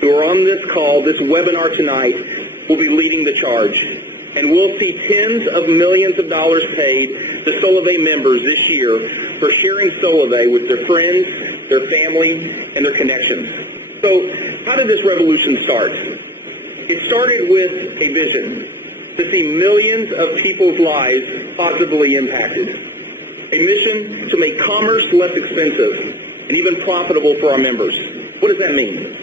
who are on this call, this webinar tonight, will be leading the charge. And we'll see tens of millions of dollars paid to Solavei members this year for sharing Solavei with their friends, their family, and their connections. So how did this revolution start? It started with a vision to see millions of people's lives positively impacted. A mission to make commerce less expensive and even profitable for our members. What does that mean?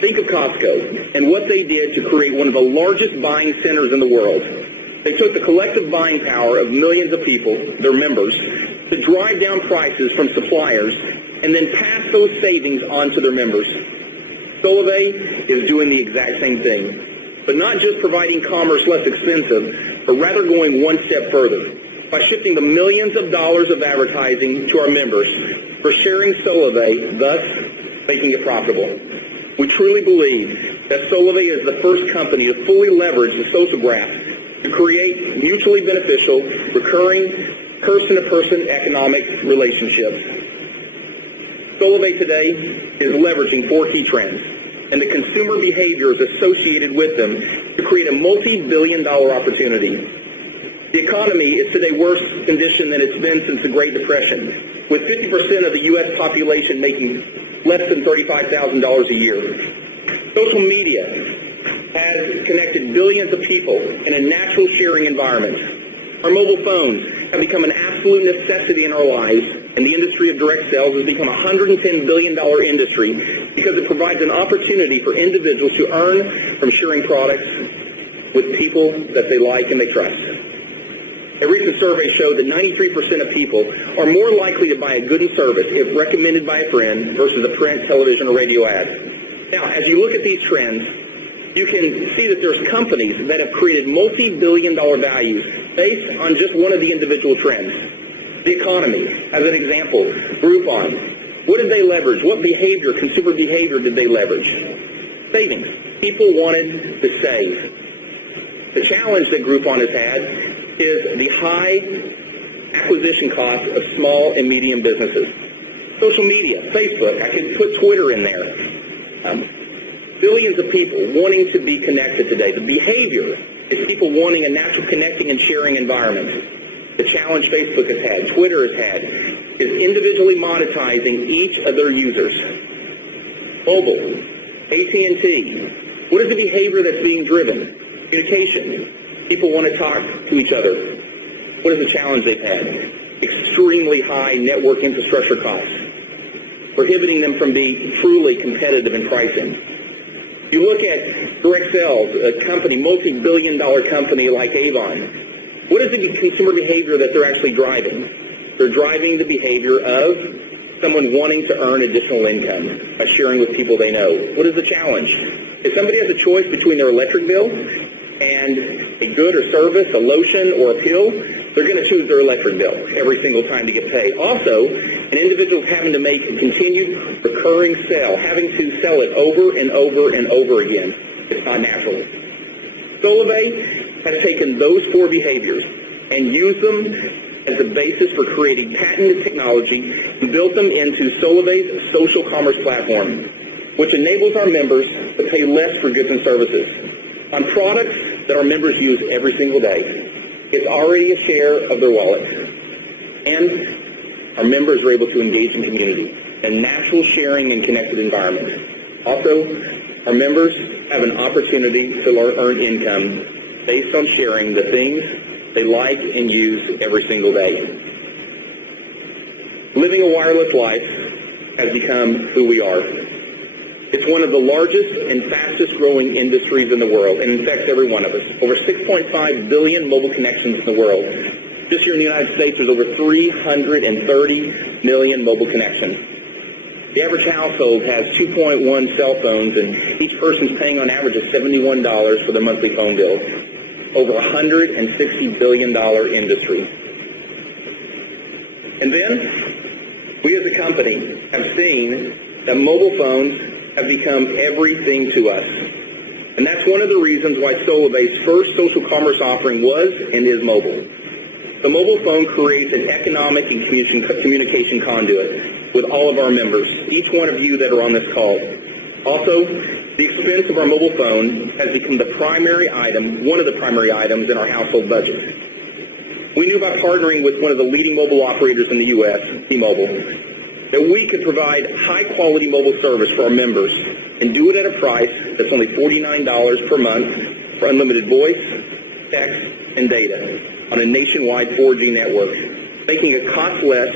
Think of Costco and what they did to create one of the largest buying centers in the world. They took the collective buying power of millions of people, their members, to drive down prices from suppliers and then pass those savings on to their members. Solavei is doing the exact same thing, but not just providing commerce less expensive, but rather going one step further by shifting the millions of dollars of advertising to our members for sharing Solavei, thus making it profitable. We truly believe that Solavei is the first company to fully leverage the social graph to create mutually beneficial, recurring, person-to-person economic relationships. Solavei today is leveraging 4 key trends and the consumer behaviors associated with them to create a multi-billion-dollar opportunity. The economy is today worse condition than it's been since the Great Depression, with 50% of the U.S. population making less than $35,000 a year. Social media has connected billions of people in a natural sharing environment. Our mobile phones have become an absolute necessity in our lives, and the industry of direct sales has become a $110 billion industry because it provides an opportunity for individuals to earn from sharing products with people that they like and they trust. A recent survey showed that 93% of people are more likely to buy a good and service if recommended by a friend versus a print, television, or radio ad. Now, as you look at these trends, you can see that there's companies that have created multi-billion-dollar values based on just one of the individual trends. The economy, as an example, Groupon. What did they leverage? What behavior, consumer behavior, did they leverage? Savings. People wanted to save. The challenge that Groupon has had is the high acquisition cost of small and medium businesses. Social media, Facebook, I could put Twitter in there. Billions of people wanting to be connected today. The behavior is people wanting a natural connecting and sharing environment. The challenge Facebook has had, Twitter has had, is individually monetizing each of their users. Mobile, AT&T, what is the behavior that's being driven? Communication. People want to talk to each other. What is the challenge they've had? Extremely high network infrastructure costs, prohibiting them from being truly competitive in pricing. You look at direct sales, a company, multi-billion-dollar company like Avon. What is the consumer behavior that they're actually driving? They're driving the behavior of someone wanting to earn additional income by sharing with people they know. What is the challenge? If somebody has a choice between their electric bill and a good or service, a lotion or a pill, they're going to choose their electric bill every single time to get paid. Also, an individual having to make a continued recurring sale, having to sell it over and over and over again. It's not natural. Solavei has taken those 4 behaviors and used them as the basis for creating patented technology and built them into Solavei's social commerce platform, which enables our members to pay less for goods and services on products that our members use every single day. It's already a share of their wallet. And our members are able to engage in community, a natural sharing and connected environment. Also, our members have an opportunity to earn income based on sharing the things they like and use every single day. Living a wireless life has become who we are. It's one of the largest and fastest growing industries in the world and infects every one of us. Over 6.5 billion mobile connections in the world. Just here in the United States, there's over 330 million mobile connections. The average household has 2.1 cell phones, and each person's paying on average of $71 for their monthly phone bill. Over $160 billion industry. And then, we as a company have seen that mobile phones have become everything to us. And that's one of the reasons why Solavei's first social commerce offering was and is mobile. The mobile phone creates an economic and communication conduit with all of our members, each one of you that are on this call. Also, The expense of our mobile phone has become the primary item, one of the primary items in our household budget. We knew by partnering with one of the leading mobile operators in the U.S., T-Mobile, that we could provide high-quality mobile service for our members and do it at a price that's only $49 per month for unlimited voice, text, and data on a nationwide 4G network, making it cost less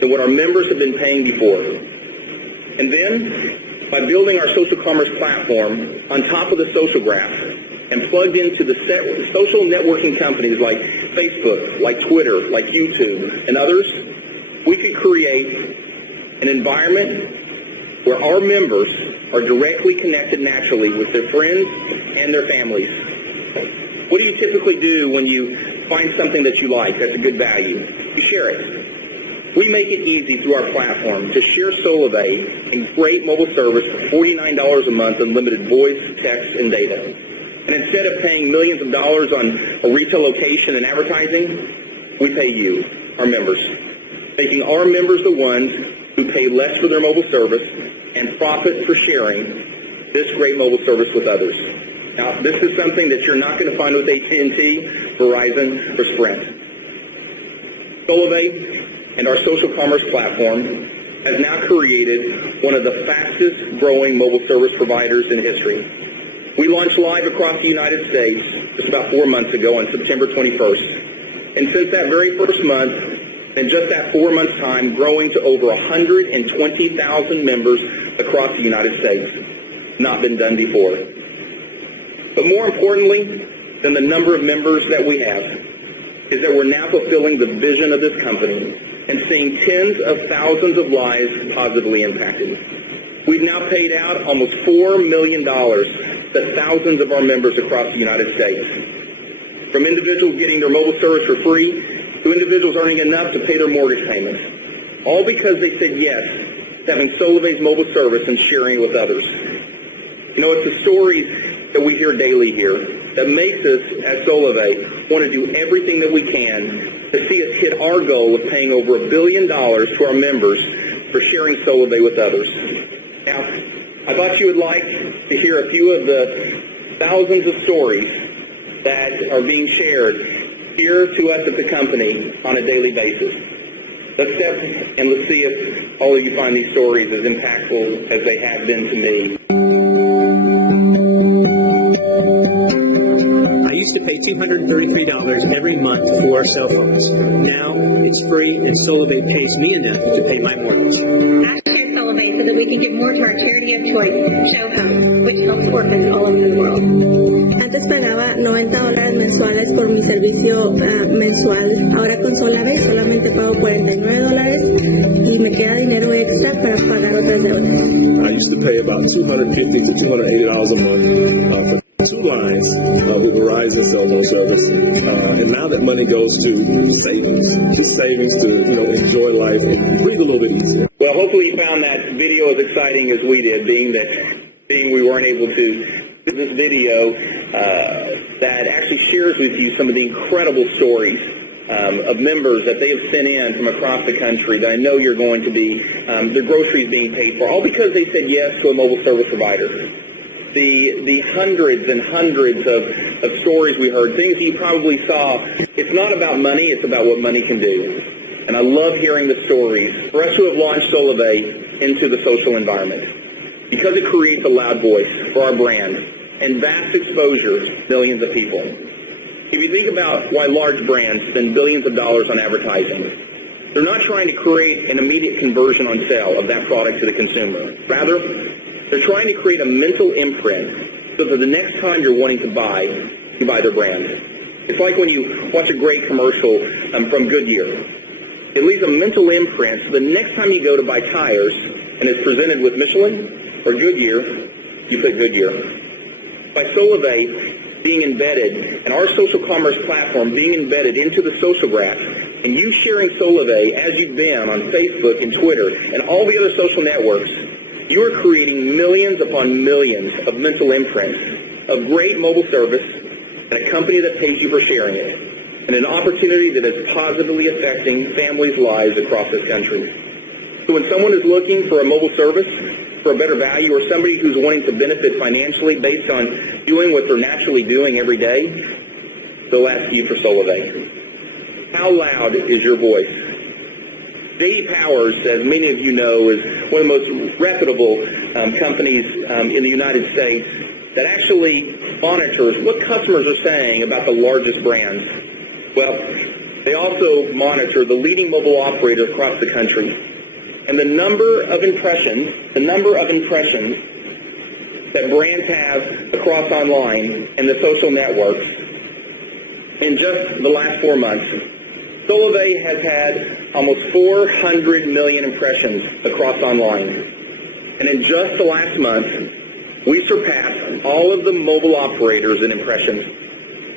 than what our members have been paying before. And then, by building our social commerce platform on top of the social graph and plugged into the social networking companies like Facebook, like Twitter, like YouTube, and others, we could create an environment where our members are directly connected naturally with their friends and their families. What do you typically do when you find something that you like that's a good value? You share it. We make it easy through our platform to share Solavei and great mobile service for $49 a month, unlimited voice, text, and data. And instead of paying millions of dollars on a retail location and advertising, we pay you, our members, making our members the ones who pay less for their mobile service and profit for sharing this great mobile service with others. Now, this is something that you're not going to find with AT&T, Verizon, or Sprint. Solavei and our social commerce platform has now created one of the fastest growing mobile service providers in history. We launched live across the United States just about 4 months ago on September 21st. And since that very first month, in just that 4 months' time, growing to over 120,000 members across the United States. Not been done before. But more importantly than the number of members that we have is that we're now fulfilling the vision of this company and seeing tens of thousands of lives positively impacted. We've now paid out almost $4 million to thousands of our members across the United States. From individuals getting their mobile service for free to individuals earning enough to pay their mortgage payments, all because they said yes to having Solavei's mobile service and sharing it with others. You know, it's the stories that we hear daily here that makes us, at Solavei, want to do everything that we can to see us hit our goal of paying over $1 billion to our members for sharing Solavei with others. Now, I thought you would like to hear a few of the thousands of stories that are being shared here to us at the company on a daily basis. Let's step and let's see if all of you find these stories as impactful as they have been to me. I used to pay $233 every month for cell phones. Now it's free and Solavei pays me enough to pay my mortgage. I share Solavei so that we can give more to our charity of choice, Show Home, which helps orphans all over the world. Antes pagaba $90 mensuales por mi servicio mensual. Ahora con Solavei solamente pago $49 y me queda dinero extra para pagar otras deudas. I used to pay about $250 to $280 a month for 2 lines with Verizon cell phone service, and now that money goes to savings, just savings to enjoy life and breathe a little bit easier. Well, hopefully you found that video as exciting as we did, being we weren't able to. This video that actually shares with you some of the incredible stories of members that they have sent in from across the country that I know you're going to be, their groceries being paid for, all because they said yes to a mobile service provider. The hundreds and hundreds of stories we heard, things you probably saw, it's not about money, it's about what money can do. And I love hearing the stories. For us to have launched Solavei into the social environment, because it creates a loud voice for our brand and vast exposure to millions of people. If you think about why large brands spend billions of dollars on advertising, they're not trying to create an immediate conversion on sale of that product to the consumer. Rather, they're trying to create a mental imprint so that the next time you're wanting to buy, you buy their brand. It's like when you watch a great commercial from Goodyear. It leaves a mental imprint so the next time you go to buy tires and it's presented with Michelin or Goodyear, you put Goodyear. By Solavei being embedded and our social commerce platform being embedded into the social graph, and you sharing Solavei as you've been on Facebook and Twitter and all the other social networks, you are creating millions upon millions of mental imprints of great mobile service and a company that pays you for sharing it, and an opportunity that is positively affecting families' lives across this country. So when someone is looking for a mobile service, for a better value, or somebody who's wanting to benefit financially based on doing what they're naturally doing every day, they'll ask you for Solavei. How loud is your voice? J.D. Powers, as many of you know, is one of the most reputable companies in the United States that actually monitors what customers are saying about the largest brands. Well, they also monitor the leading mobile operators across the country. And the number of impressions that brands have across online and the social networks, in just the last 4 months, Solavei has had almost 400 million impressions across online. And in just the last month, we surpassed all of the mobile operators in impressions.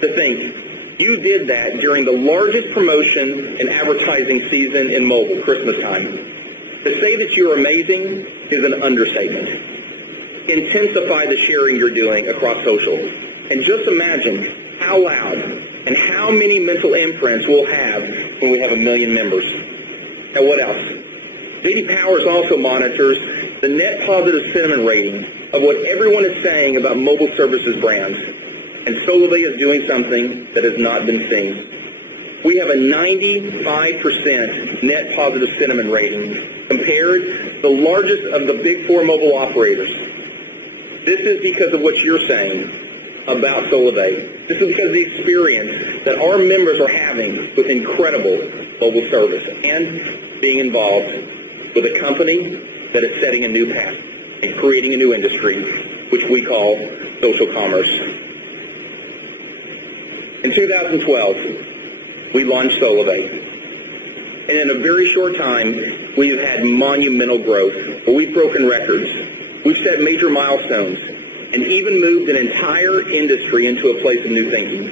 To think, you did that during the largest promotion in advertising season in mobile, Christmas time. To say that you're amazing is an understatement. Intensify the sharing you're doing across social. And just imagine how loud and how many mental imprints we'll have when we have 1 million members. Now what else? J.D. Powers also monitors the net positive sentiment rating of what everyone is saying about mobile services brands. And Solavei is doing something that has not been seen. We have a 95% net positive sentiment rating compared to the largest of the big 4 mobile operators. This is because of what you're saying about Solavei. This is because of the experience that our members are having with incredible mobile service and being involved with a company that is setting a new path and creating a new industry, which we call social commerce. In 2012, we launched Solavei. And in a very short time, we've had monumental growth. We've broken records. We've set major milestones and even moved an entire industry into a place of new thinking.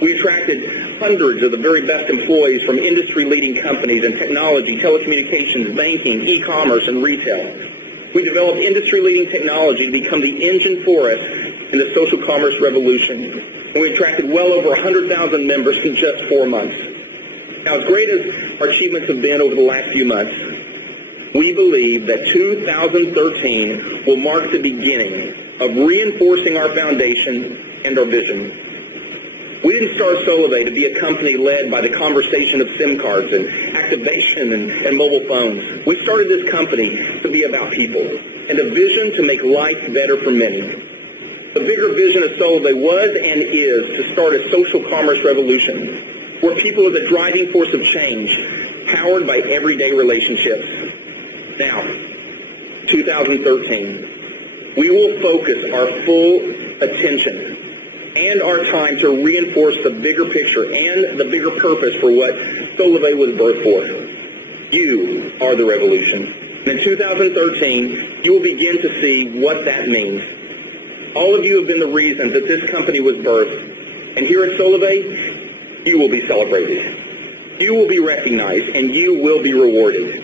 We attracted hundreds of the very best employees from industry-leading companies in technology, telecommunications, banking, e-commerce, and retail. We developed industry-leading technology to become the engine for us in the social commerce revolution. And we attracted well over 100,000 members in just 4 months. Now, as great as our achievements have been over the last few months, we believe that 2013 will mark the beginning of reinforcing our foundation and our vision. We didn't start Solavei to be a company led by the conversation of SIM cards and activation and mobile phones. We started this company to be about people and a vision to make life better for many. The bigger vision of Solavei was and is to start a social commerce revolution where people are the driving force of change, powered by everyday relationships. Now, 2013, we will focus our full attention and our time to reinforce the bigger picture and the bigger purpose for what Solavei was birthed for. You are the revolution. And in 2013, you will begin to see what that means. All of you have been the reason that this company was birthed. And here at Solavei, you will be celebrated. You will be recognized, and you will be rewarded.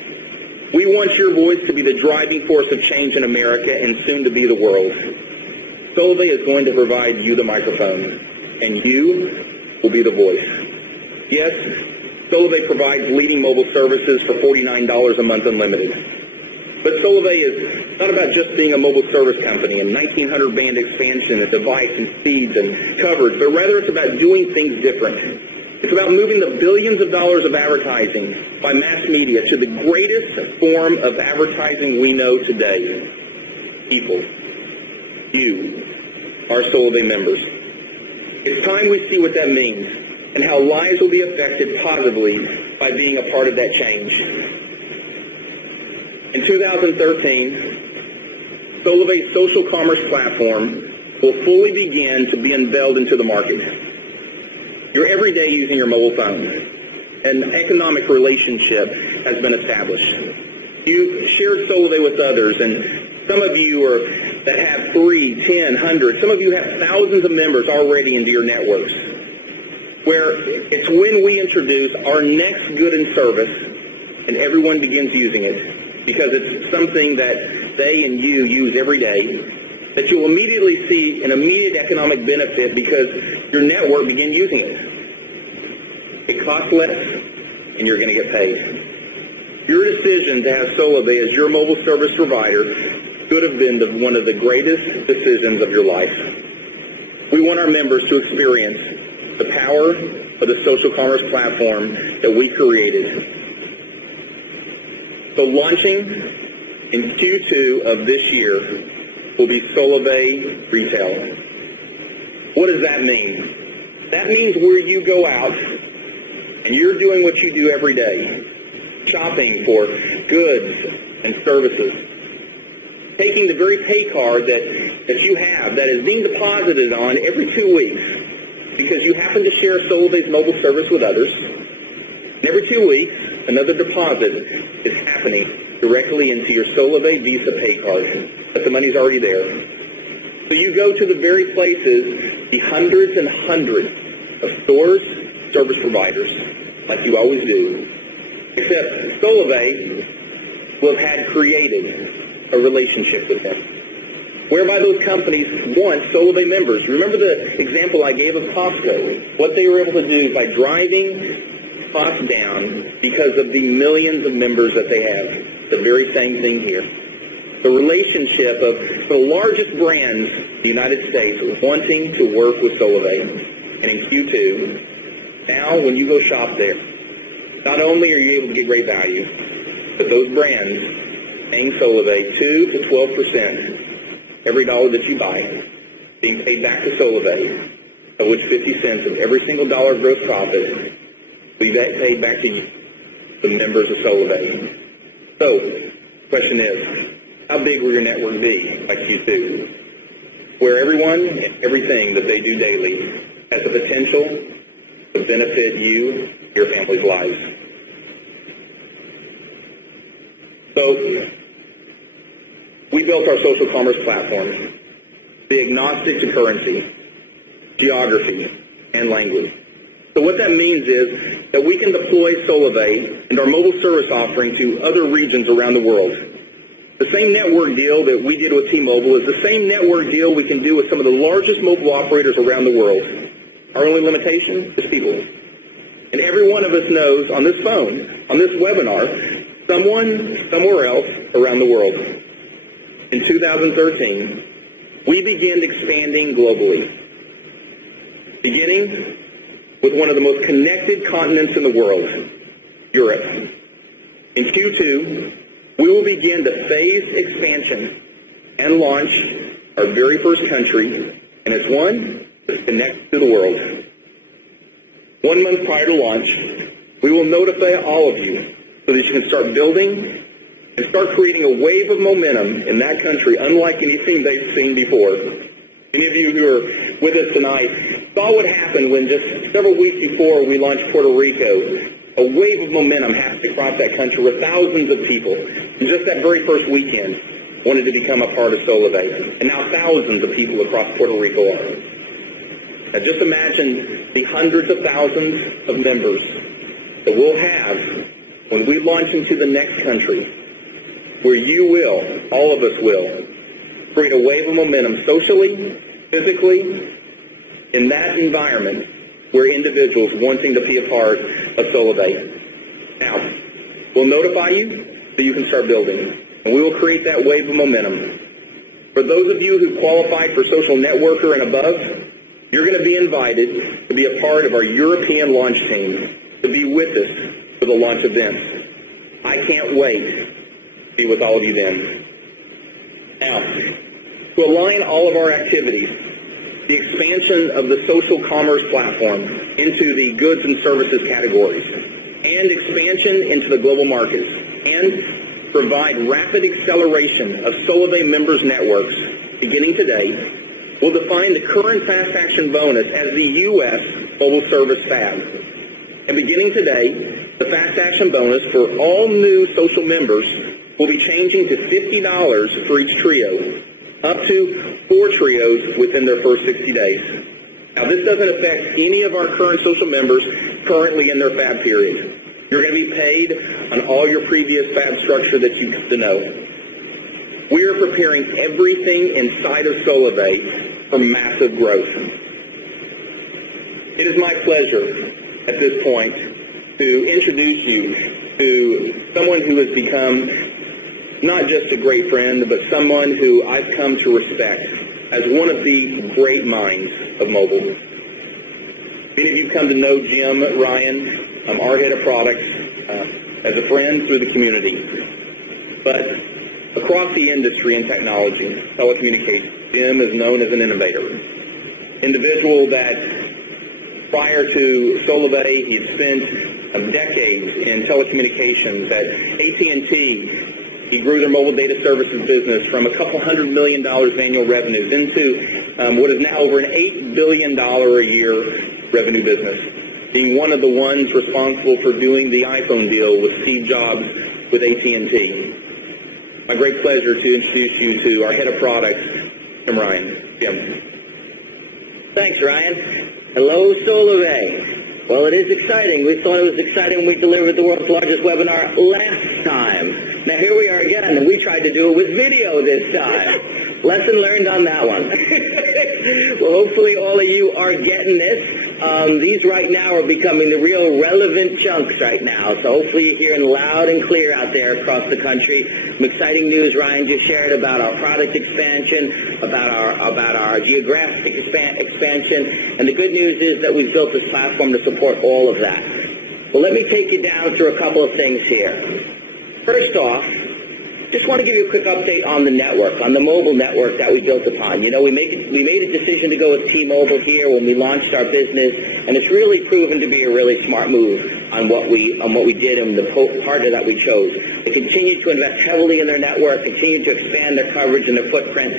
We want your voice to be the driving force of change in America and soon to be the world. Solavei is going to provide you the microphone, and you will be the voice. Yes, Solavei provides leading mobile services for $49 a month unlimited. But Solavei is not about just being a mobile service company and 1900 band expansion and device and speeds and coverage, but rather it's about doing things different. It's about moving the billions of dollars of advertising by mass media to the greatest form of advertising we know today. People. You are Solavei members. It's time we see what that means and how lives will be affected positively by being a part of that change. In 2013, Solavei's social commerce platform will fully begin to be unveiled into the market. You're every day using your mobile phone. An economic relationship has been established. You've shared Solavei with others, and some of you that have 3, 10, 100. Some of you have thousands of members already into your networks, where it's when we introduce our next good and service, and everyone begins using it, because it's something that they and you use every day, that you'll immediately see an immediate economic benefit because your network begin using it. It costs less, and you're going to get paid. Your decision to have Solavei as your mobile service provider could have been one of the greatest decisions of your life. We want our members to experience the power of the social commerce platform that we created. So launching in Q2 of this year will be Solavei Retail. What does that mean? That means where you go out and you're doing what you do every day, shopping for goods and services, taking the very pay card that you have that is being deposited on every 2 weeks because you happen to share Solavei's mobile service with others. And every 2 weeks, another deposit is happening directly into your Solavei Visa pay card, but the money's already there. So you go to the very places, the hundreds and hundreds of stores, service providers, like you always do, except Solavei will have had created a relationship with them, whereby those companies want Solavei members. Remember the example I gave of Costco, what they were able to do by driving costs down because of the millions of members that they have. The very same thing here. The relationship of the largest brands in the United States wanting to work with Solavei. And in Q2, now when you go shop there, not only are you able to get great value, but those brands paying Solavei 2 to 12% every dollar that you buy, being paid back to Solavei, of which 50 cents of every single dollar of gross profit will be paid back to you, the members of Solavei. So, the question is, how big will your network be by Q2, where everyone and everything that they do daily has the potential to benefit you, your family's lives? So, we built our social commerce platform to be agnostic to currency, geography, and language. So what that means is that we can deploy Solavei and our mobile service offering to other regions around the world. The same network deal that we did with T-Mobile is the same network deal we can do with some of the largest mobile operators around the world. Our only limitation is people. And every one of us knows on this phone, on this webinar, someone somewhere else around the world. In 2013, we began expanding globally, beginning with one of the most connected continents in the world, Europe. In Q2, we will begin the phased expansion and launch our very first country, and it's one that's connected to the world. 1 month prior to launch, we will notify all of you so that you can start building and start creating a wave of momentum in that country unlike anything they've seen before. Many of you who are with us tonight saw what happened when just several weeks before we launched Puerto Rico, a wave of momentum happened across that country where thousands of people, in just that very first weekend, wanted to become a part of Solavei. And now thousands of people across Puerto Rico are. Now just imagine the hundreds of thousands of members that we'll have when we launch into the next country, where you will, all of us will, create a wave of momentum socially, physically, in that environment where individuals wanting to be a part of Solavei. Now, we'll notify you so you can start building, and we will create that wave of momentum. For those of you who qualified for Social Networker and above, you're going to be invited to be a part of our European launch team, to be with us for the launch events. I can't wait to be with all of you then. Now, to align all of our activities, the expansion of the social commerce platform into the goods and services categories, and expansion into the global markets, and provide rapid acceleration of Solavei members' networks beginning today, will define the current Fast Action bonus as the U.S. Mobile Service FAB. And beginning today, the Fast Action bonus for all new social members will be changing to $50 for each trio, up to 4 trios within their first 60 days. Now, this doesn't affect any of our current social members currently in their FAB period. You're going to be paid on all your previous FAB structure that you used to know. We are preparing everything inside of Solavei for massive growth. It is my pleasure at this point to introduce you to someone who has become not just a great friend, but someone who I've come to respect as one of the great minds of mobile. Many of you come to know Jim Ryan, our head of products, as a friend through the community. But across the industry and technology, telecommunications, Jim is known as an innovator. Individual that prior to Solavei, he'd spent decades in telecommunications. At AT&T, he grew their mobile data services business from a couple $100 million of annual revenues into what is now over an $8 billion a year revenue business, being one of the ones responsible for doing the iPhone deal with Steve Jobs with AT&T. My great pleasure to introduce you to our head of products, Jim Ryan. Jim. Thanks, Ryan. Hello, Solavei. Well, it is exciting. We thought it was exciting when we delivered the world's largest webinar last time. Now, here we are again, and we tried to do it with video this time. Lesson learned on that one. Well, hopefully all of you are getting this. These right now are becoming the real relevant chunks right now, so hopefully you're hearing loud and clear out there across the country. Some exciting news Ryan just shared about our product expansion, about our geographic expansion, and the good news is that we've built this platform to support all of that. Well, let me take you down through a couple of things here. First off, just want to give you a quick update on the network, on the mobile network that we built upon. You know, we made a decision to go with T-Mobile here when we launched our business, and it's really proven to be a really smart move on what we did and the partner that we chose. They continue to invest heavily in their network, continue to expand their coverage and their footprint,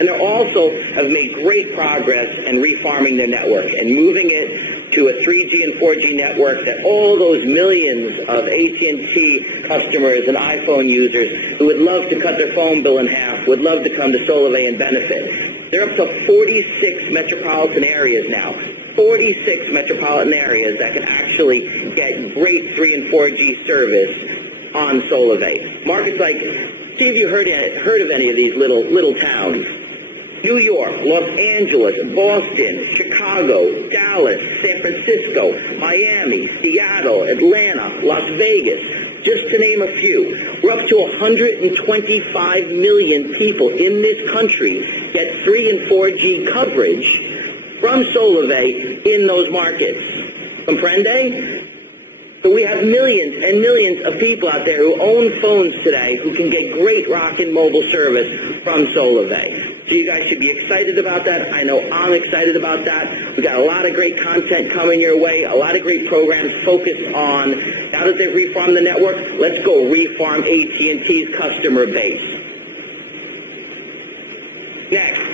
and they also have made great progress in refarming their network and moving it to a 3G and 4G network that all those millions of AT&T customers and iPhone users who would love to cut their phone bill in half would love to come to Solavei and benefit. They're up to 46 metropolitan areas now. 46 metropolitan areas that can actually get great 3 and 4G service on Solavei. Markets like, see if you heard of any of these little towns. New York, Los Angeles, Boston, Chicago, Dallas, San Francisco, Miami, Seattle, Atlanta, Las Vegas, just to name a few. We're up to 125 million people in this country get 3 and 4G coverage from Solavei in those markets. Comprende? So we have millions and millions of people out there who own phones today who can get great rockin' mobile service from Solavei. So you guys should be excited about that. I know I'm excited about that. We've got a lot of great content coming your way, a lot of great programs focused on, now that they've reformed the network, let's go reform AT&T's customer base. Next.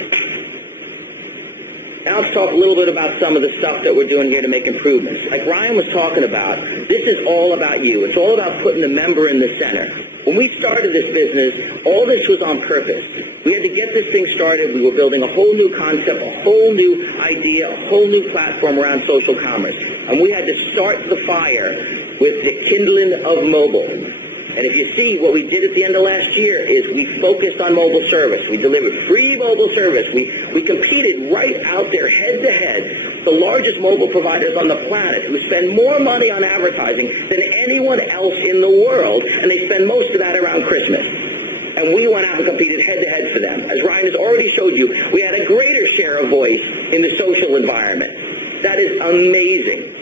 Now let's talk a little bit about some of the stuff that we're doing here to make improvements. Like Ryan was talking about, this is all about you. It's all about putting the member in the center. When we started this business, all this was on purpose. We had to get this thing started. We were building a whole new concept, a whole new idea, a whole new platform around social commerce. And we had to start the fire with the kindling of mobile. And if you see, what we did at the end of last year is we focused on mobile service. We delivered free mobile service. We competed right out there head-to-head, the largest mobile providers on the planet who spend more money on advertising than anyone else in the world, and they spend most of that around Christmas. And we went out and competed head-to-head for them. As Ryan has already showed you, we had a greater share of voice in the social environment. That is amazing.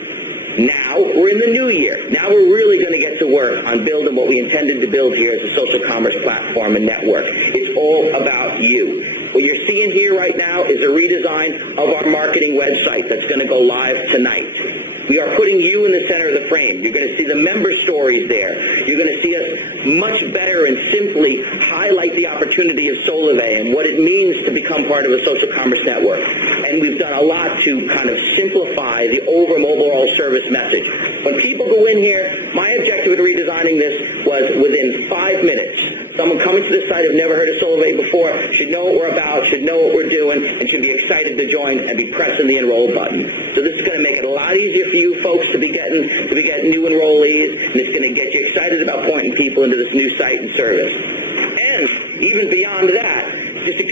Now, we're in the new year. Now we're really going to get to work on building what we intended to build here as a social commerce platform and network. It's all about you. What you're seeing here right now is a redesign of our marketing website that's going to go live tonight. We are putting you in the center of the frame. You're going to see the member stories there. You're going to see us much better and simply highlight the opportunity of Solavei and what it means to become part of a social commerce network. And we've done a lot to kind of simplify the overall service message. When people go in here, my objective in redesigning this was within 5 minutes. Someone coming to the site who've never heard of Solavei before should know what we're about, should know what we're doing, and should be excited to join and be pressing the enroll button. So this is going to make it a lot easier for you folks to be getting new enrollees, and it's going to get you excited about pointing people into this new site and service. And even beyond that, just to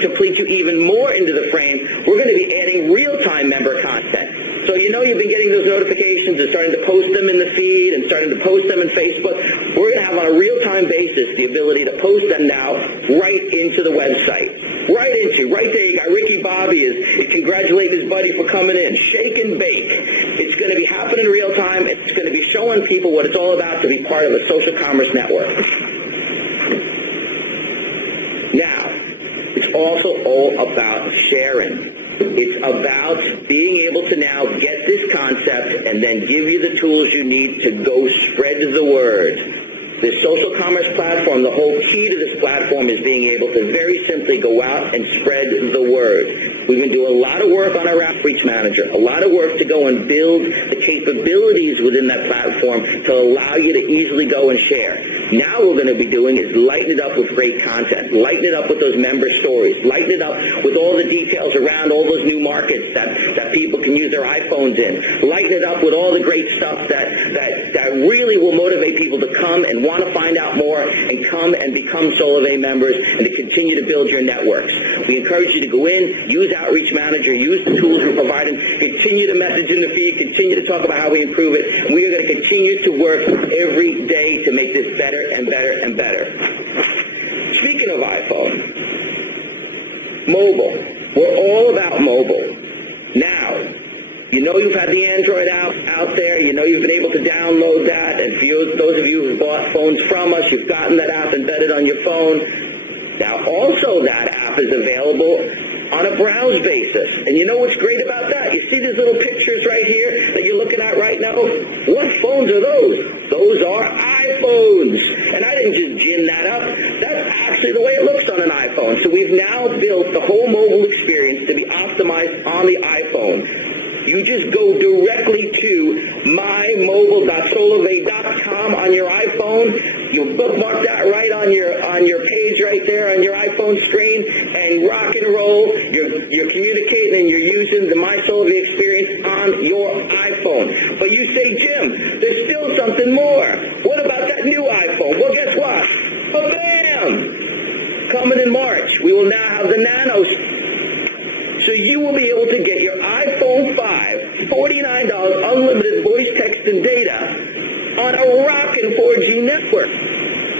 complete you even more into the frame, we're going to be adding real-time member content. So you know you've been getting those notifications and starting to post them in the feed and starting to post them in Facebook, we're going to have on a real-time basis the ability to post them now right into the website. Right there you got Ricky Bobby is congratulating his buddy for coming in. Shake and bake. It's going to be happening in real time. It's going to be showing people what it's all about to be part of a social commerce network. Now, it's also all about sharing. It's about being able to now get this concept and then give you the tools you need to go spread the word. This social commerce platform, the whole key to this platform is being able to very simply go out and spread the word. We've been doing a lot of work on our outreach manager, a lot of work to go and build the capabilities within that platform to allow you to easily go and share. Now what we're going to be doing is lighten it up with great content, lighten it up with those member stories, lighten it up with all the details around all those new markets that people can use their iPhones in, lighten it up with all the great stuff that really will motivate people to come and want to find out more and come and become Solavei members and to continue to build your networks. We encourage you to go in, use Outreach Manager, use the tools we're providing, continue to message in the feed, continue to talk about how we improve it, and we are going to continue to work every day to make this better and better and better. Speaking of iPhone, mobile. We're all about mobile. Now, you know you've had the Android out there. You know you've been able to download that. And for those of you who've bought phones from us, you've gotten that app embedded on your phone. Now, also that app is available on a browse basis. And you know what's great about that? You see these little pictures right here that you're looking at right now? What phones are those? Those are iPhones. And I didn't just gin that up. That's actually the way it looks on an iPhone. So we've now built the whole mobile experience to be optimized on the iPhone. You just go directly to mymobile.solavei.com on your iPhone. You bookmark that right on your page right there on your iPhone screen and rock and roll. You're communicating and you're using the My Solavei experience on your iPhone. But you say, Jim, there's still something more. What about that new iPhone? Well, guess what? Bam! Coming in March, we will now have the Nano. So you will be able to get your iPhone 5, $49, unlimited voice, text, and data on a rockin' 4G network.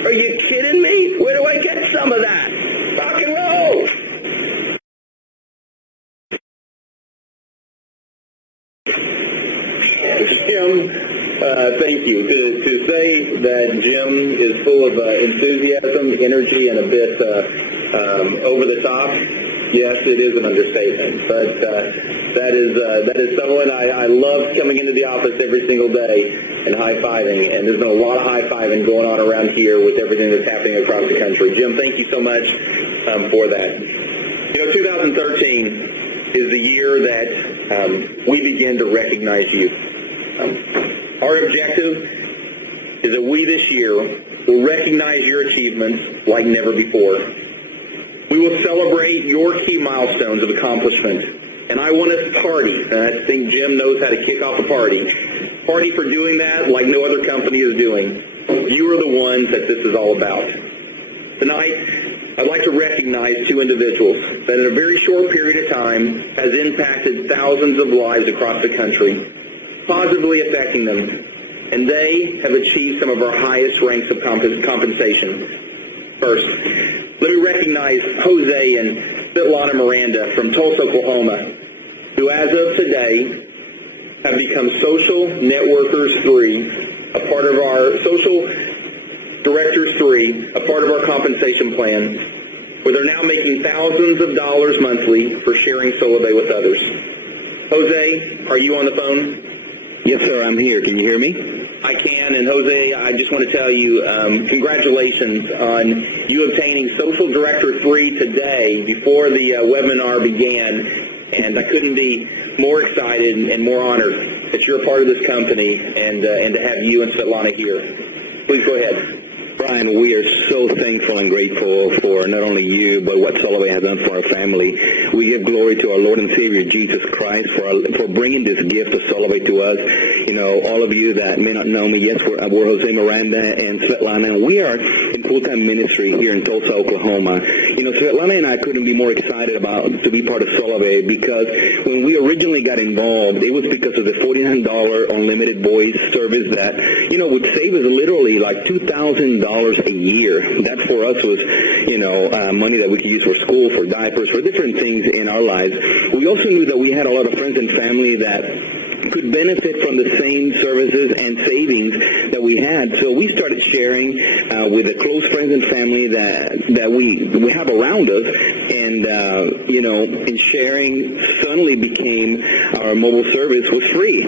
Are you kidding me? Where do I get some of that? Rock and roll! Jim, thank you. To say that Jim is full of enthusiasm, energy, and a bit over the top, yes, it is an understatement, but that is someone I love coming into the office every single day and high-fiving, and there's been a lot of high-fiving going on around here with everything that's happening across the country. Jim, thank you so much for that. You know, 2013 is the year that we begin to recognize you. Our objective is that we this year will recognize your achievements like never before. We will celebrate your key milestones of accomplishment. And I want us to party. And I think Jim knows how to kick off a party. Party for doing that like no other company is doing. You are the ones that this is all about. Tonight, I'd like to recognize two individuals that in a very short period of time has impacted thousands of lives across the country, positively affecting them. And they have achieved some of our highest ranks of compensation. First, let me recognize Jose and Svetlana Miranda from Tulsa, Oklahoma, who as of today have become Social Networkers 3, a part of our Social Directors 3, a part of our compensation plan, where they're now making thousands of dollars monthly for sharing Solavei with others. Jose, are you on the phone? Yes, sir, I'm here. Can you hear me? I can, and Jose, I just want to tell you, congratulations on you obtaining Social Director 3 today before the webinar began, and I couldn't be more excited and more honored that you're a part of this company and to have you and Svetlana here. Please go ahead. Brian, we are so thankful and grateful for not only you, but what Solavei has done for our family. We give glory to our Lord and Savior, Jesus Christ, for bringing this gift of Solavei to us. You know, all of you that may not know me, yes, we're Jose Miranda and Svetlana, and we are in full-time ministry here in Tulsa, Oklahoma. You know, Svetlana and I couldn't be more excited to be part of Solavei, because when we originally got involved, it was because of the $49 unlimited voice service that, would save us literally like $2,000 a year. That for us was, money that we could use for school, for diapers, for different things in our lives. We also knew that we had a lot of friends and family that could benefit from the same services and savings that we had. So we started sharing with the close friends and family that we have around us, and and sharing suddenly became our mobile service was free.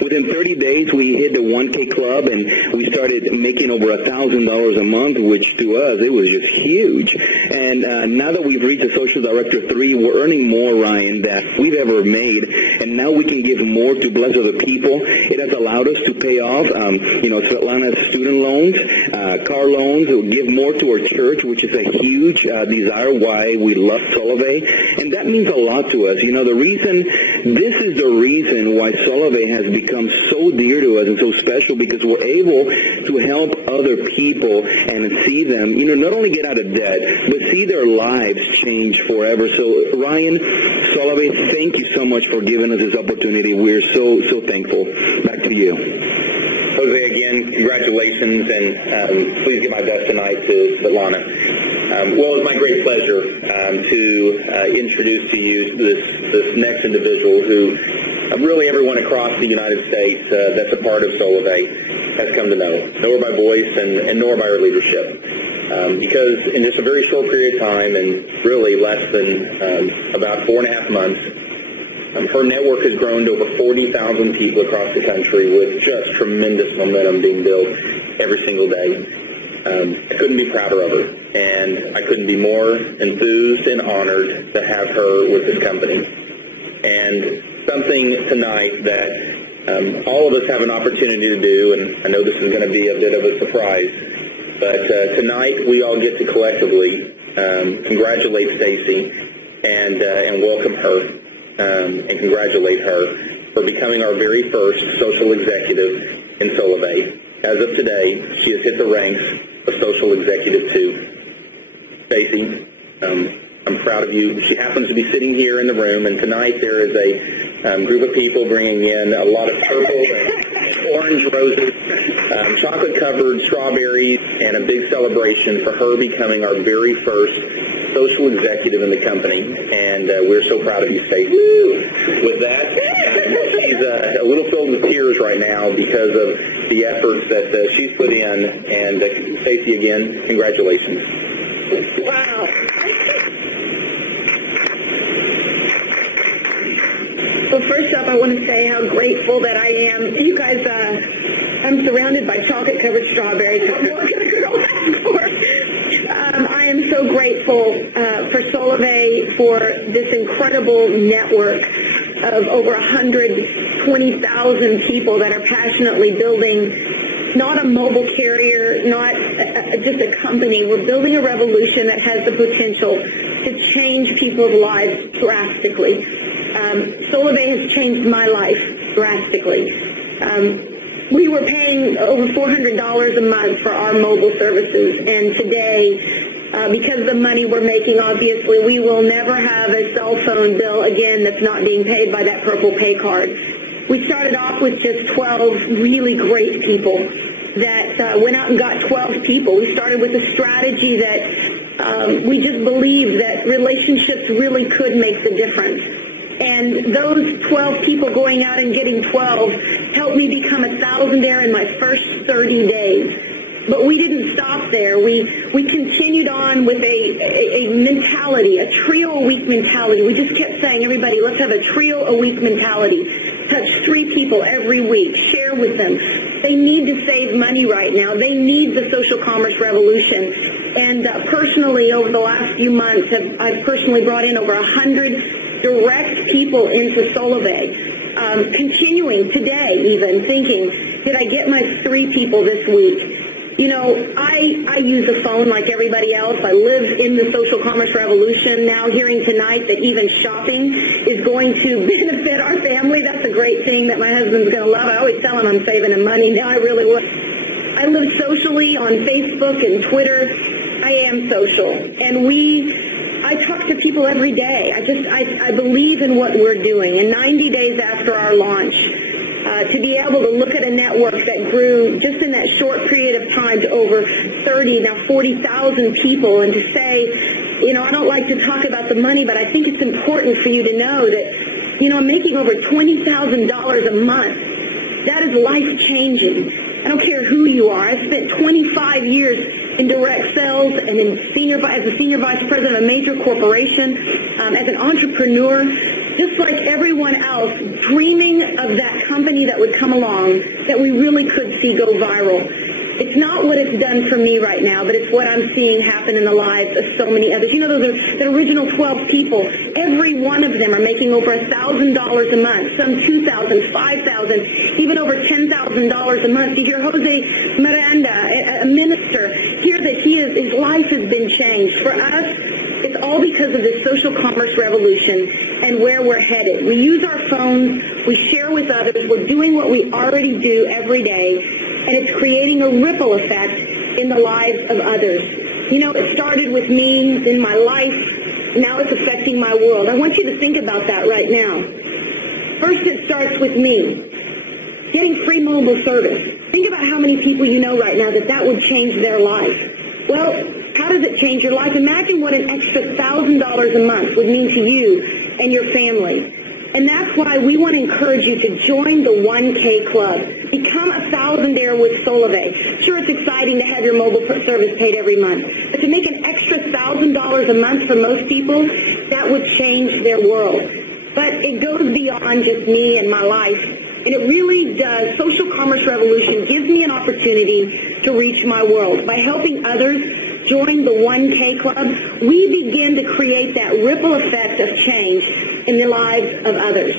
Within 30 days, we hit the 1K club, and we started making over $1,000 a month, which to us it was just huge. And now that we've reached a Social Director 3, we're earning more, Ryan, than we've ever made, and now we can give more to bless other people. It has allowed us to pay off, Svetlana's student loans, car loans, give more to our church, which is a huge desire why we love Solavei, and that means a lot to us. This is the reason why Solavei has become so dear to us and so special, because we're able to help other people and see them, not only get out of debt, but see their lives change forever. So, Ryan, Solavei, thank you so much for giving us this opportunity. We're so thankful. Back to you. Jose, again, congratulations, and please give my best tonight to Svetlana. Well, it's my great pleasure to introduce to you this next individual who really everyone across the United States that's a part of Solavei has come to know her by voice and know her by her leadership. Because in just a very short period of time, and really less than about 4.5 months, her network has grown to over 40,000 people across the country, with just tremendous momentum being built every single day. I couldn't be prouder of her, and I couldn't be more enthused and honored to have her with this company. And something tonight that all of us have an opportunity to do, and I know this is going to be a bit of a surprise, but tonight we all get to collectively congratulate Stacy and welcome her and congratulate her for becoming our very first social executive in Solavei. As of today, she has hit the ranks of Social Executive 2. Stacy, I'm proud of you. She happens to be sitting here in the room, and tonight there is a group of people bringing in a lot of purple and orange roses, chocolate-covered strawberries, and a big celebration for her becoming our very first social executive in the company. And we're so proud of you, Stacy. With that, she's a little filled with tears right now because of the efforts that she's put in. And Stacy, again, congratulations. Wow. So first up, I want to say how grateful that I am. You guys, I'm surrounded by chocolate-covered strawberries. What more can a girl ask for? I am so grateful for Solavei, for this incredible network of over 120,000 people that are passionately building not a mobile carrier, not just a company. We're building a revolution that has the potential to change people's lives drastically. Solavei has changed my life drastically. We were paying over $400 a month for our mobile services, and today, because of the money we're making, obviously, we will never have a cell phone bill again that's not being paid by that Purple Pay card. We started off with just 12 really great people that went out and got 12 people. We started with a strategy that we just believed that relationships really could make the difference. And those 12 people going out and getting 12 helped me become a thousandaire in my first 30 days. But we didn't stop there. We continued on with a mentality, a trio-a-week mentality. We just kept saying, everybody, let's have a trio-a-week mentality. Touch 3 people every week. Share with them. They need to save money right now. They need the social commerce revolution. And personally, over the last few months, I've personally brought in over 100 direct people into Solavei, continuing today even, thinking, did I get my 3 people this week? You know, I use a phone like everybody else. I live in the social commerce revolution. Now hearing tonight that even shopping is going to benefit our family, that's a great thing that my husband's going to love. I always tell him I'm saving him money. Now I really would. I live socially on Facebook and Twitter. I am social, and I talk to people every day. I believe in what we're doing. And 90 days after our launch, to be able to look at a network that grew just in that short period of time to over 30, now 40,000 people, and to say, you know, I don't like to talk about the money, but I think it's important for you to know that, you know, I'm making over $20,000 a month. That is life-changing. I don't care who you are. I've spent 25 years in direct sales and as a senior vice president of a major corporation, as an entrepreneur, just like everyone else, dreaming of that company that would come along that we really could see go viral. It's not what it's done for me right now, but it's what I'm seeing happen in the lives of so many others. You know, those are the original 12 people. Every one of them are making over $1,000 a month, some $2,000, $5,000, even over $10,000 a month. You hear Jose Miranda, a minister, hear that his life has been changed. For us, it's all because of this social commerce revolution and where we're headed. We use our phones, we share with others, we're doing what we already do every day, and it's creating a ripple effect in the lives of others. You know, it started with me, then my life, now it's affecting my world. I want you to think about that right now. First, it starts with me. Getting free mobile service. Think about how many people you know right now that would change their life. Well, how does it change your life? Imagine what an extra $1,000 a month would mean to you and your family. And that's why we want to encourage you to join the 1K Club. Become a thousandaire with Solavei. Sure, it's exciting to have your mobile service paid every month, but to make an extra $1,000 a month for most people, that would change their world. But it goes beyond just me and my life, and it really does. Social commerce revolution gives me an opportunity to reach my world. By helping others join the 1K Club, we begin to create that ripple effect of change in the lives of others.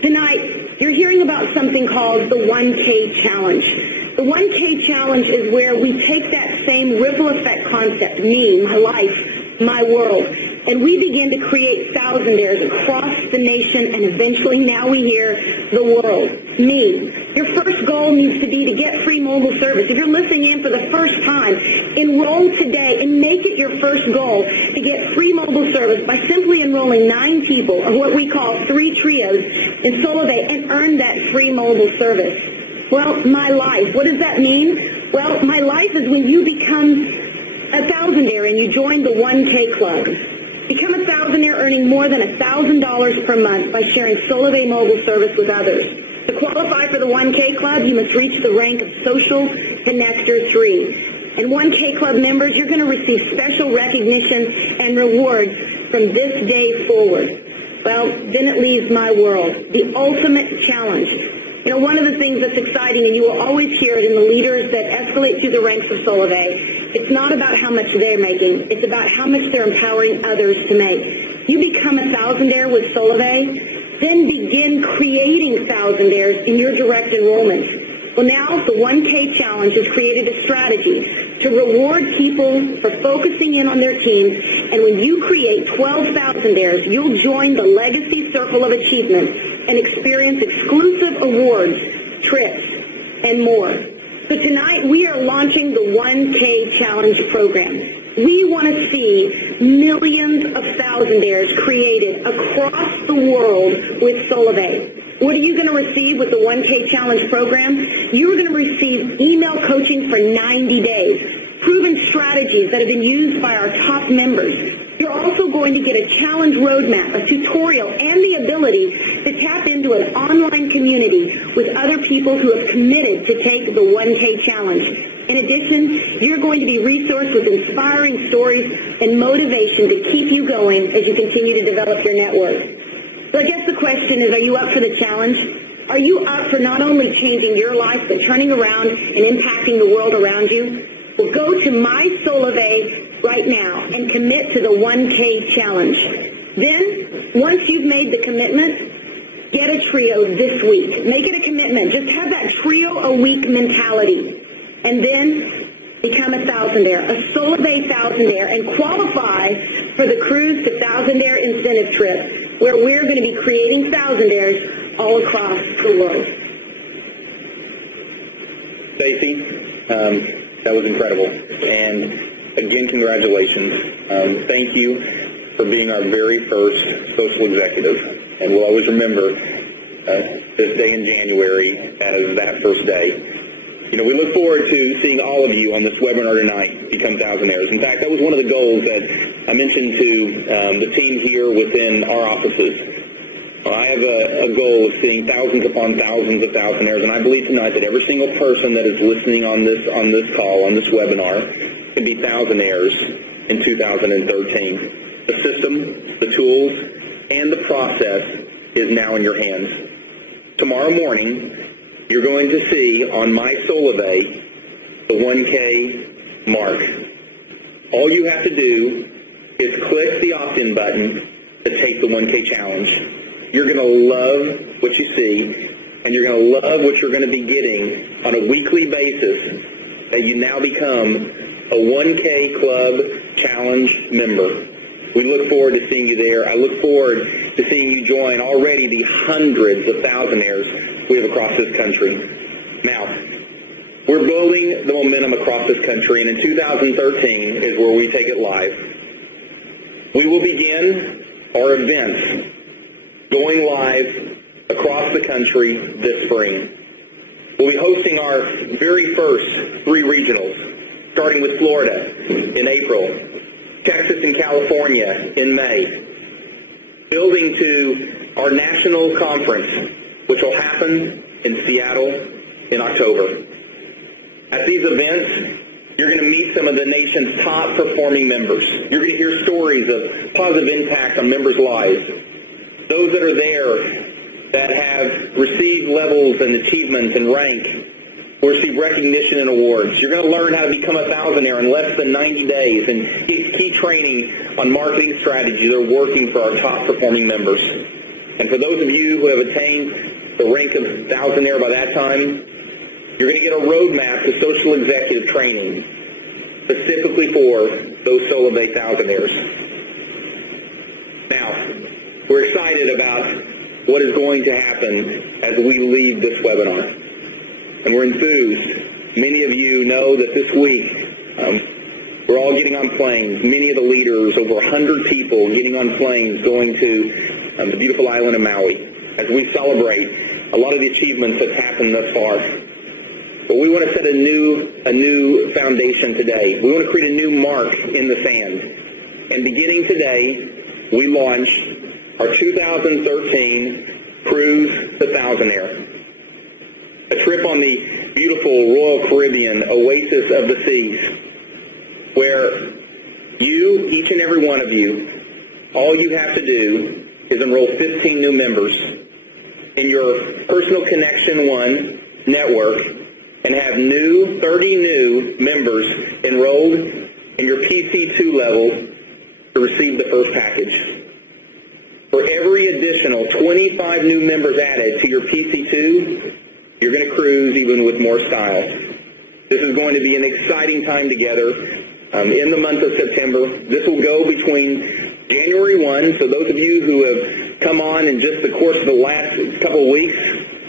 Tonight, you're hearing about something called the 1K Challenge. The 1K Challenge is where we take that same ripple effect concept, me, my life, my world, and we begin to create thousandaires across the nation, and eventually now we hear the world. Me. Your first goal needs to be to get free mobile service. If you're listening in for the first time, enroll today and make it your first goal to get free mobile service by simply enrolling 9 people, or what we call 3 trios, in Solavei, and earn that free mobile service. Well, my life. What does that mean? Well, my life is when you become a thousandaire and you join the 1K Club. Become a thousandaire earning more than $1,000 per month by sharing Solavei mobile service with others. To qualify for the 1K Club, you must reach the rank of Social Connector 3. And 1K Club members, you're going to receive special recognition and rewards from this day forward. Well, then it leaves my world, the ultimate challenge. You know, one of the things that's exciting, and you will always hear it in the leaders that escalate through the ranks of Solavei, it's not about how much they're making. It's about how much they're empowering others to make. You become a thousandaire with Solavei, then begin creating thousandaires in your direct enrollments. Well, now the 1K Challenge has created a strategy to reward people for focusing in on their teams, and when you create 12 thousandaires, you'll join the Legacy Circle of Achievement and experience exclusive awards, trips, and more. So tonight we are launching the 1K Challenge program. We want to see millions of thousandaires created across the world with Solavei. What are you going to receive with the 1K Challenge program? You're going to receive email coaching for 90 days, proven strategies that have been used by our top members. You're also going to get a challenge roadmap, a tutorial, and the ability to tap into an online community with other people who have committed to take the 1K Challenge. In addition, you're going to be resourced with inspiring stories and motivation to keep you going as you continue to develop your network. So I guess the question is, are you up for the challenge? Are you up for not only changing your life, but turning around and impacting the world around you? Well, go to My Solavei right now and commit to the 1K Challenge. Then, once you've made the commitment, get a trio this week. Make it a commitment. Just have that trio-a-week mentality. And then become a thousandaire, a Solavei thousandaire, and qualify for the Cruise to Thousandaire incentive trip, where we're going to be creating thousandaires all across the world. Stacy, that was incredible. And again, congratulations. Thank you for being our very first social executive, and we'll always remember this day in January as that first day. You know, we look forward to seeing all of you on this webinar tonight become thousandaires. In fact, that was one of the goals that I mentioned to the team here within our offices. I have a goal of seeing thousands upon thousands of thousandaires, and I believe tonight that every single person that is listening on this call, on this webinar, can be thousandaires in 2013. The system, the tools, and the process is now in your hands. Tomorrow morning, you're going to see on my Solavei the 1K mark. All you have to do is click the opt-in button to take the 1K challenge. You're going to love what you see, and you're going to love what you're going to be getting on a weekly basis that you now become a 1K Club Challenge member. We look forward to seeing you there. I look forward to seeing you join already the hundreds of thousandaires we have across this country. Now, we're building the momentum across this country, and in 2013 is where we take it live. We will begin our events going live across the country this spring. We'll be hosting our very first 3 regionals, starting with Florida in April, Texas and California in May, building to our national conference, which will happen in Seattle in October. At these events, you're going to meet some of the nation's top performing members. You're going to hear stories of positive impact on members' lives. Those that are there that have received levels and achievements and rank will receive recognition and awards. You're going to learn how to become a thousandaire in less than 90 days and get key training on marketing strategies that are working for our top performing members. And for those of you who have attained the rank of thousandaire by that time, you're going to get a roadmap to social executive training specifically for those Solavei thousandaires. Now, we're excited about what is going to happen as we leave this webinar. And we're enthused. Many of you know that this week we're all getting on planes. Many of the leaders, over 100 people, getting on planes going to the beautiful island of Maui as we celebrate a lot of the achievements that's happened thus far. But we want to set a new foundation today. We want to create a new mark in the sand. And beginning today, we launch our 2013 Cruise the Thousandaire, a trip on the beautiful Royal Caribbean oasis of the seas, where you, each and every one of you, all you have to do is enroll 15 new members in your Personal Connection 1 network and have 30 new members enrolled in your PC2 level to receive the first package. For every additional 25 new members added to your PC2, you're going to cruise even with more style. This is going to be an exciting time together in the month of September. This will go between January 1, so those of you who have come on in just the course of the last couple of weeks,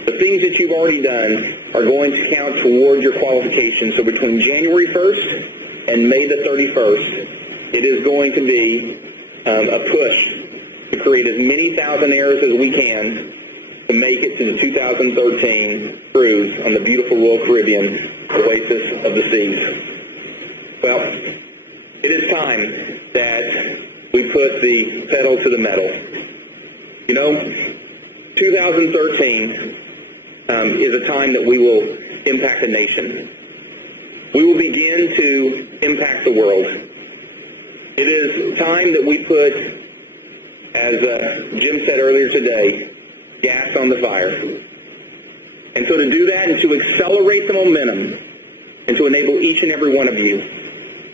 the things that you've already done are going to count toward your qualification. So between January 1st and May the 31st, it is going to be a push to create as many thousandaires as we can to make it to the 2013 cruise on the beautiful Royal Caribbean oasis of the seas. Well, it is time that we put the pedal to the metal. You know, 2013 is a time that we will impact a nation. We will begin to impact the world. It is time that we put, as Jim said earlier today, gas on the fire. And so to do that and to accelerate the momentum and to enable each and every one of you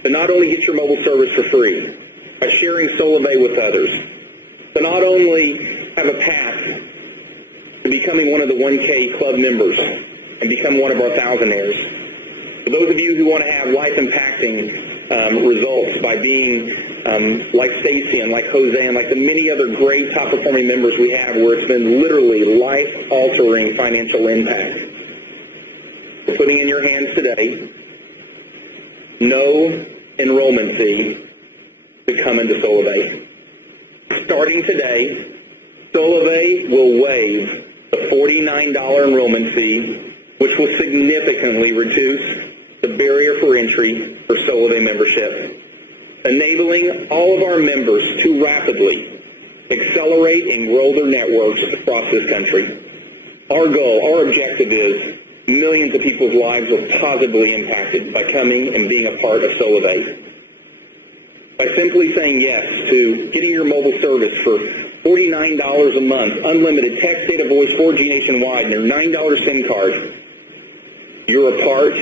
to not only get your mobile service for free by sharing Solavei with others, to not only have a path to becoming one of the 1K Club members and become one of our thousandaires. For those of you who want to have life-impacting results by being like Stacy and like Jose and like the many other great top-performing members we have where it's been literally life-altering financial impact. We're putting in your hands today. Know enrollment fee to come into Solavei. Starting today, Solavei will waive the $49 enrollment fee, which will significantly reduce the barrier for entry for Solavei membership, enabling all of our members to rapidly accelerate and grow their networks across this country. Our goal, our objective is millions of people's lives are positively impacted by coming and being a part of Solavei. By simply saying yes to getting your mobile service for $49 a month, unlimited text, data, voice, 4G nationwide, and your $9 SIM card, you're a part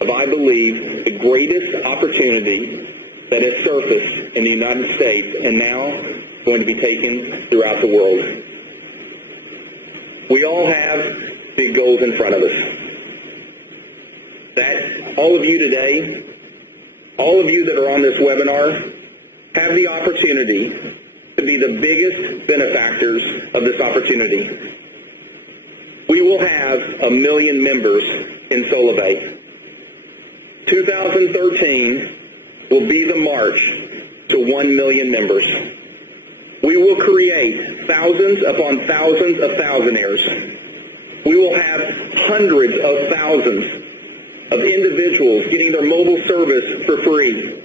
of, I believe, the greatest opportunity that has surfaced in the United States and now going to be taken throughout the world. We all have big goals in front of us. That all of you today, all of you that are on this webinar, have the opportunity to be the biggest benefactors of this opportunity. We will have 1 million members in Solavei. 2013 will be the march to 1 million members. We will create thousands upon thousands of thousandaires. We will have hundreds of thousands of individuals getting their mobile service for free.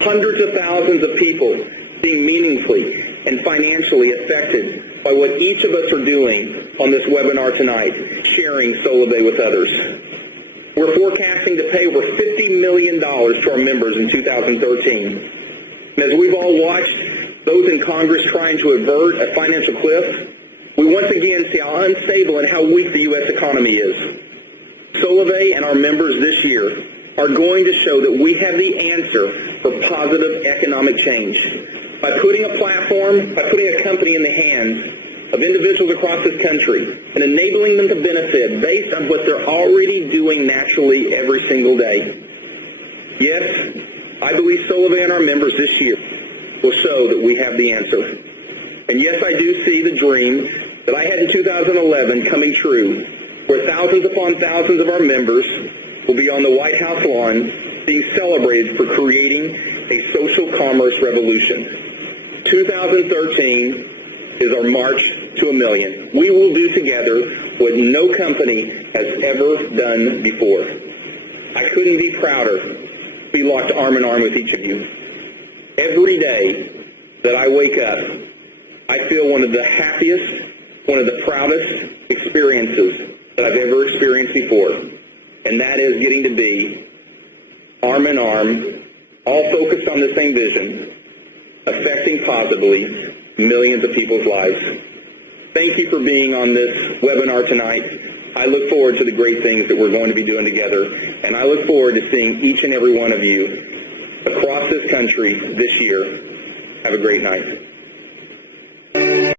Hundreds of thousands of people being meaningfully and financially affected by what each of us are doing on this webinar tonight, sharing Solavei with others. We're forecasting to pay over $50 million to our members in 2013. And as we've all watched those in Congress trying to avert a financial cliff, we once again see how unstable and how weak the U.S. economy is. Solavei and our members this year are going to show that we have the answer for positive economic change. By putting a platform, by putting a company in the hands of individuals across this country and enabling them to benefit based on what they're already doing naturally every single day. Yes, I believe Solavei and our members this year will show that we have the answer. And yes, I do see the dream that I had in 2011 coming true, where thousands upon thousands of our members will be on the White House lawn being celebrated for creating a social commerce revolution. 2013 is our march to 1 million. We will do together what no company has ever done before. I couldn't be prouder to be locked arm in arm with each of you. Every day that I wake up, I feel one of the happiest, one of the proudest experiences that I've ever experienced before. And that is getting to be arm in arm, all focused on the same vision, affecting positively millions of people's lives. Thank you for being on this webinar tonight. I look forward to the great things that we're going to be doing together, and I look forward to seeing each and every one of you across this country this year. Have a great night.